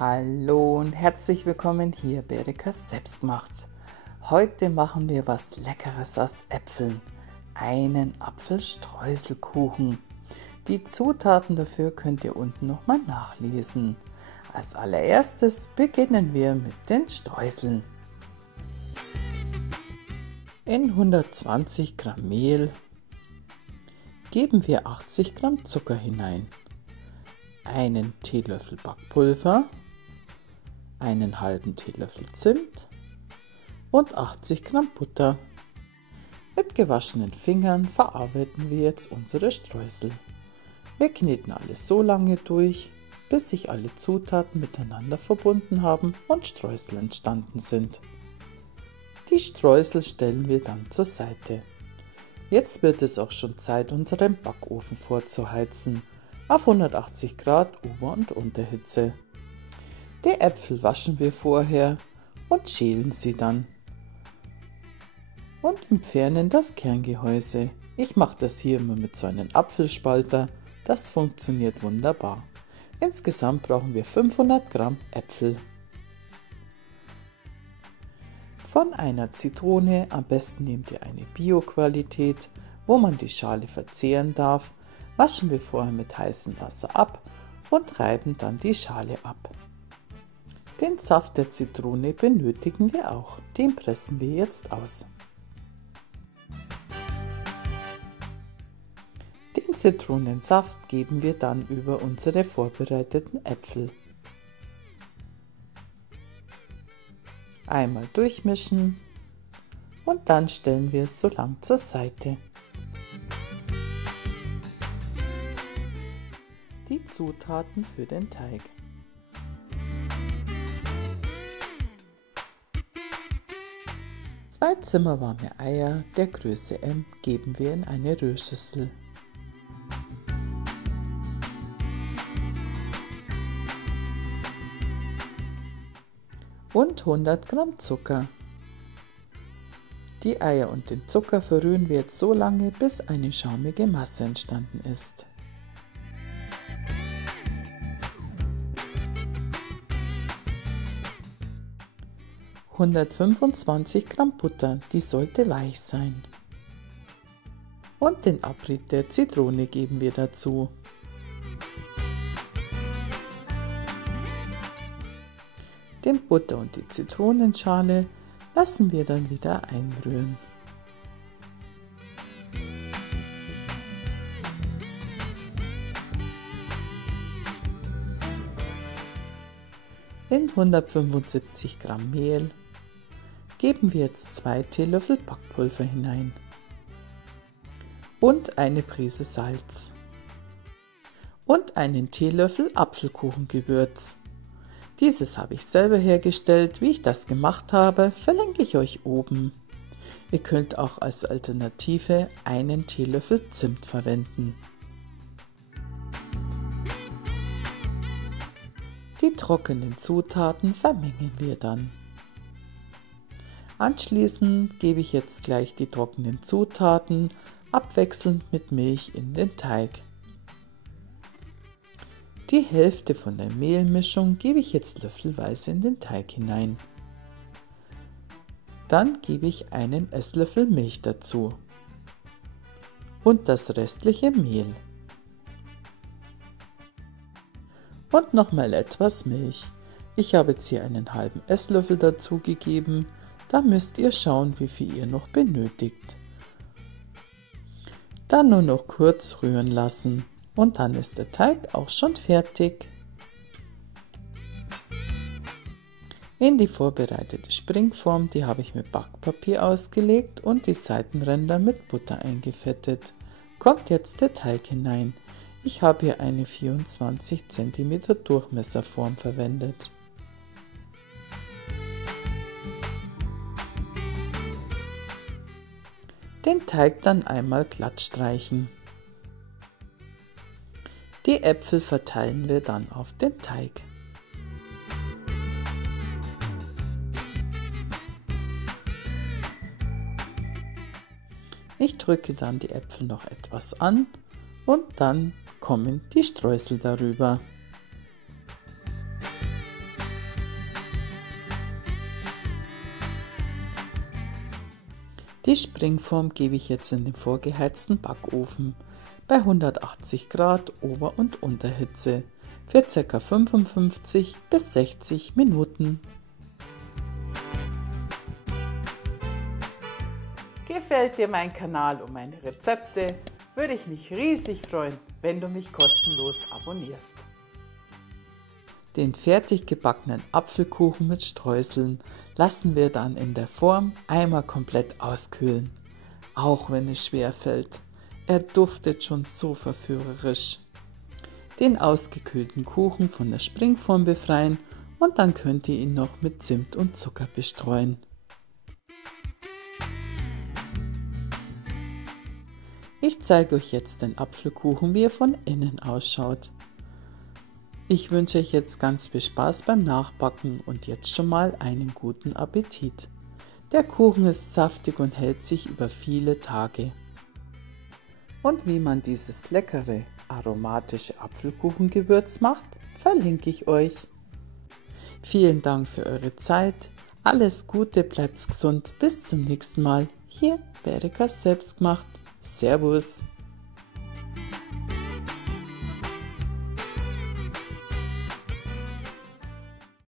Hallo und herzlich willkommen hier bei Erikas Selbstgemacht. Heute machen wir was Leckeres aus Äpfeln, einen Apfelstreuselkuchen. Die Zutaten dafür könnt ihr unten nochmal nachlesen. Als allererstes beginnen wir mit den Streuseln. In 120 Gramm Mehl geben wir 80 Gramm Zucker hinein, einen Teelöffel Backpulver, einen halben Teelöffel Zimt und 80 Gramm Butter. Mit gewaschenen Fingern verarbeiten wir jetzt unsere Streusel. Wir kneten alles so lange durch, bis sich alle Zutaten miteinander verbunden haben und Streusel entstanden sind. Die Streusel stellen wir dann zur Seite. Jetzt wird es auch schon Zeit, unseren Backofen vorzuheizen, auf 180 Grad Ober- und Unterhitze. Die Äpfel waschen wir vorher und schälen sie dann und entfernen das Kerngehäuse. Ich mache das hier immer mit so einem Apfelspalter, das funktioniert wunderbar. Insgesamt brauchen wir 500 Gramm Äpfel. Von einer Zitrone, am besten nehmt ihr eine Bio-Qualität, wo man die Schale verzehren darf, waschen wir vorher mit heißem Wasser ab und reiben dann die Schale ab. Den Saft der Zitrone benötigen wir auch, den pressen wir jetzt aus. Den Zitronensaft geben wir dann über unsere vorbereiteten Äpfel. Einmal durchmischen und dann stellen wir es so lang zur Seite. Die Zutaten für den Teig. Zwei zimmerwarme Eier der Größe M geben wir in eine Rührschüssel. Und 100 Gramm Zucker. Die Eier und den Zucker verrühren wir jetzt so lange, bis eine schaumige Masse entstanden ist. (125 Gramm Butter, die sollte weich sein. Und den Abrieb der Zitrone geben wir dazu. Den Butter und die Zitronenschale lassen wir dann wieder einrühren. In 175 Gramm Mehl geben wir jetzt 2 Teelöffel Backpulver hinein und eine Prise Salz und einen Teelöffel Apfelkuchengewürz. Dieses habe ich selber hergestellt. Wie ich das gemacht habe, verlinke ich euch oben. Ihr könnt auch als Alternative einen Teelöffel Zimt verwenden. Die trockenen Zutaten vermengen wir dann. Anschließend gebe ich jetzt gleich die trockenen Zutaten abwechselnd mit Milch in den Teig. Die Hälfte von der Mehlmischung gebe ich jetzt löffelweise in den Teig hinein. Dann gebe ich einen Esslöffel Milch dazu und das restliche Mehl. Und nochmal etwas Milch. Ich habe jetzt hier einen halben Esslöffel dazu gegeben. Da müsst ihr schauen, wie viel ihr noch benötigt. Dann nur noch kurz rühren lassen. Und dann ist der Teig auch schon fertig. In die vorbereitete Springform, die habe ich mit Backpapier ausgelegt und die Seitenränder mit Butter eingefettet. Kommt jetzt der Teig hinein. Ich habe hier eine 24 cm Durchmesserform verwendet. Den Teig dann einmal glatt streichen. Die Äpfel verteilen wir dann auf den Teig. Ich drücke dann die Äpfel noch etwas an und dann kommen die Streusel darüber. Die Springform gebe ich jetzt in den vorgeheizten Backofen bei 180 Grad Ober- und Unterhitze für ca. 55 bis 60 Minuten. Gefällt dir mein Kanal und meine Rezepte, würde ich mich riesig freuen, wenn du mich kostenlos abonnierst. Den fertig gebackenen Apfelkuchen mit Streuseln lassen wir dann in der Form einmal komplett auskühlen, auch wenn es schwer fällt. Er duftet schon so verführerisch. Den ausgekühlten Kuchen von der Springform befreien und dann könnt ihr ihn noch mit Zimt und Zucker bestreuen. Ich zeige euch jetzt den Apfelkuchen, wie er von innen ausschaut. Ich wünsche euch jetzt ganz viel Spaß beim Nachbacken und jetzt schon mal einen guten Appetit. Der Kuchen ist saftig und hält sich über viele Tage. Und wie man dieses leckere, aromatische Apfelkuchengewürz macht, verlinke ich euch. Vielen Dank für eure Zeit, alles Gute, bleibt gesund, bis zum nächsten Mal. Hier bei Erikas Selbstgemacht. Servus!